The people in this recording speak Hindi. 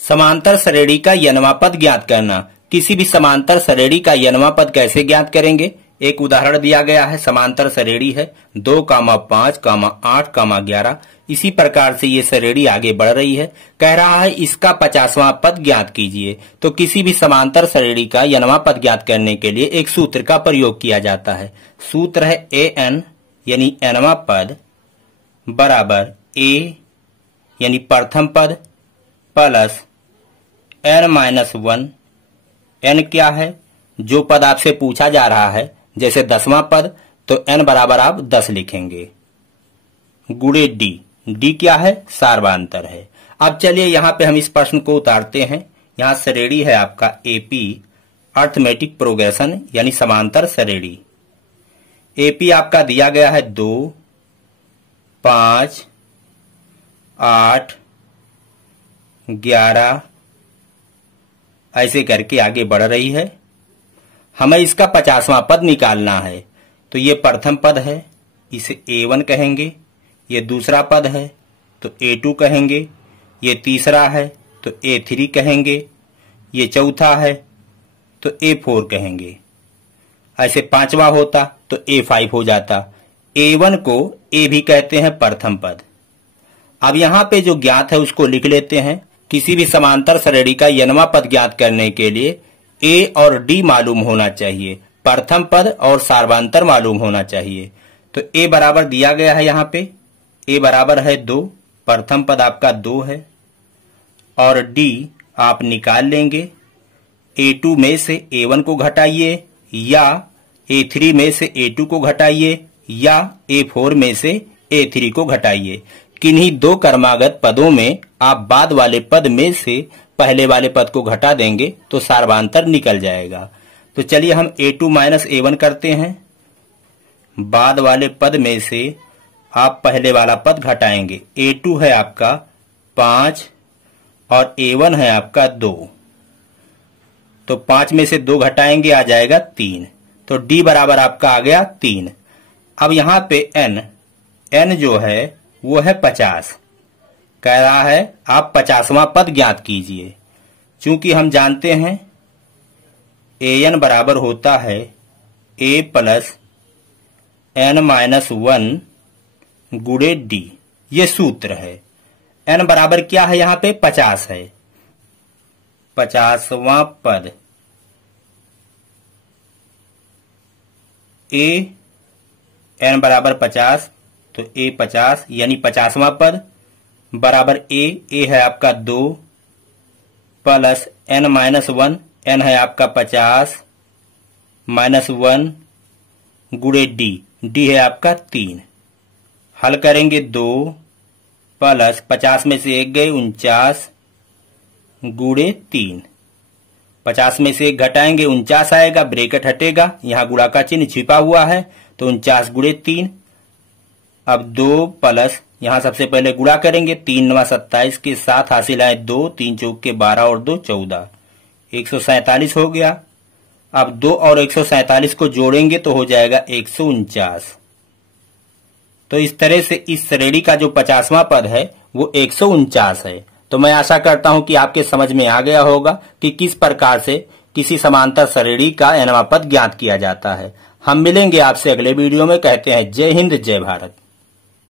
समांतर श्रेणी का n वां पद ज्ञात करना। किसी भी समांतर श्रेणी का n वां पद कैसे ज्ञात करेंगे। एक उदाहरण दिया गया है, समांतर श्रेणी है 2, 5, 8, 11। इसी प्रकार से ये श्रेणी आगे बढ़ रही है। कह रहा है इसका 50वां पद ज्ञात कीजिए। तो किसी भी समांतर श्रेणी का n वां पद ज्ञात करने के लिए एक सूत्र का प्रयोग किया जाता है। सूत्र है an यानी n वां पद बराबर a यानी प्रथम पद प्लस n-1। n क्या है, जो पद आपसे पूछा जा रहा है, जैसे 10वां पद तो n बराबर आप 10 लिखेंगे, गुणे d। d क्या है, सार्वधातर है। अब चलिए यहां पे हम इस प्रश्न को उतारते हैं। यहां श्रेणी है आपका AP अर्थमेटिक प्रोग्रेशन यानी समांतर श्रेणी। AP आपका दिया गया है 2, 5, 8, 11 ऐसे करके आगे बढ़ रही है। हमें इसका 50वां पद निकालना है। तो ये प्रथम पद है, इसे A1 कहेंगे। ये दूसरा पद है तो A2 कहेंगे। ये तीसरा है तो A3 कहेंगे। ये चौथा है तो A4 कहेंगे। ऐसे पांचवा होता तो A5 हो जाता। A1 को A भी कहते हैं प्रथम पद। अब यहां पे जो ज्ञात है उसको लिख लेते हैं। किसी भी समांतर श्रेणी का n वां पद ज्ञात करने के लिए A और D मालूम होना चाहिए, प्रथम पद और सार्वधातर मालूम होना चाहिए। तो A बराबर दिया गया है, यहाँ पे A बराबर है 2, प्रथम पद आपका 2 है, और D आप निकाल लेंगे। A2 में से A1 को घटाइए, या A3 में से A2 को घटाइए, या A4 में से A3 को घटाइए। किन्हीं दो क्रमागत पदों में आप बाद वाले पद में से पहले वाले पद को घटा देंगे तो सार्वधातर निकल जाएगा। तो चलिए हम A2 माइनस A1 करते हैं। बाद वाले पद में से आप पहले वाला पद घटाएंगे। A2 है आपका 5 और A1 है आपका 2। तो 5 में से 2 घटाएंगे, आ जाएगा 3। तो D बराबर आपका आ गया 3। अब यहाँ पे n जो है वो है 50। कह रहा है आप 50वां पद ज्ञात कीजिए। चूंकि हम जानते हैं an बराबर होता है a प्लस n-1 गुणे d। ये सूत्र है। n बराबर क्या है, यहाँ पे 50 है। 50वां पद a n बराबर 50 तो a 50 यानी 50वां पद बराबर a है आपका 2 प्लस n-1, n है आपका 50 -1 गुणे d है आपका 3। हल करेंगे 2 प्लस 50 में से 1 गए 49 गुणे 3। 50 में से 1 घटाएंगे 49 आएगा, ब्रैकेट हटेगा, यहाँ गुणा का चिन्ह छिपा हुआ है तो 49 गुणे 3। अब 2 प्लस यहां सबसे पहले गुणा करेंगे, 3 9 27 के साथ हासिल आए 2, 3 चौक के 12 और 2 14, 147 हो गया। अब 2 और 147 को जोड़ेंगे तो हो जाएगा 149। तो इस तरह से इस श्रेणी का जो 50वां पद है वो 149 है। तो मैं आशा करता हूं कि आपके समझ में आ गया होगा कि किस प्रकार से किसी समांतर श्रेणी का n वां पद ज्ञात किया जाता है। हम मिलेंगे आपसे अगले वीडियो में। कहते हैं जय हिंद, जय भारत।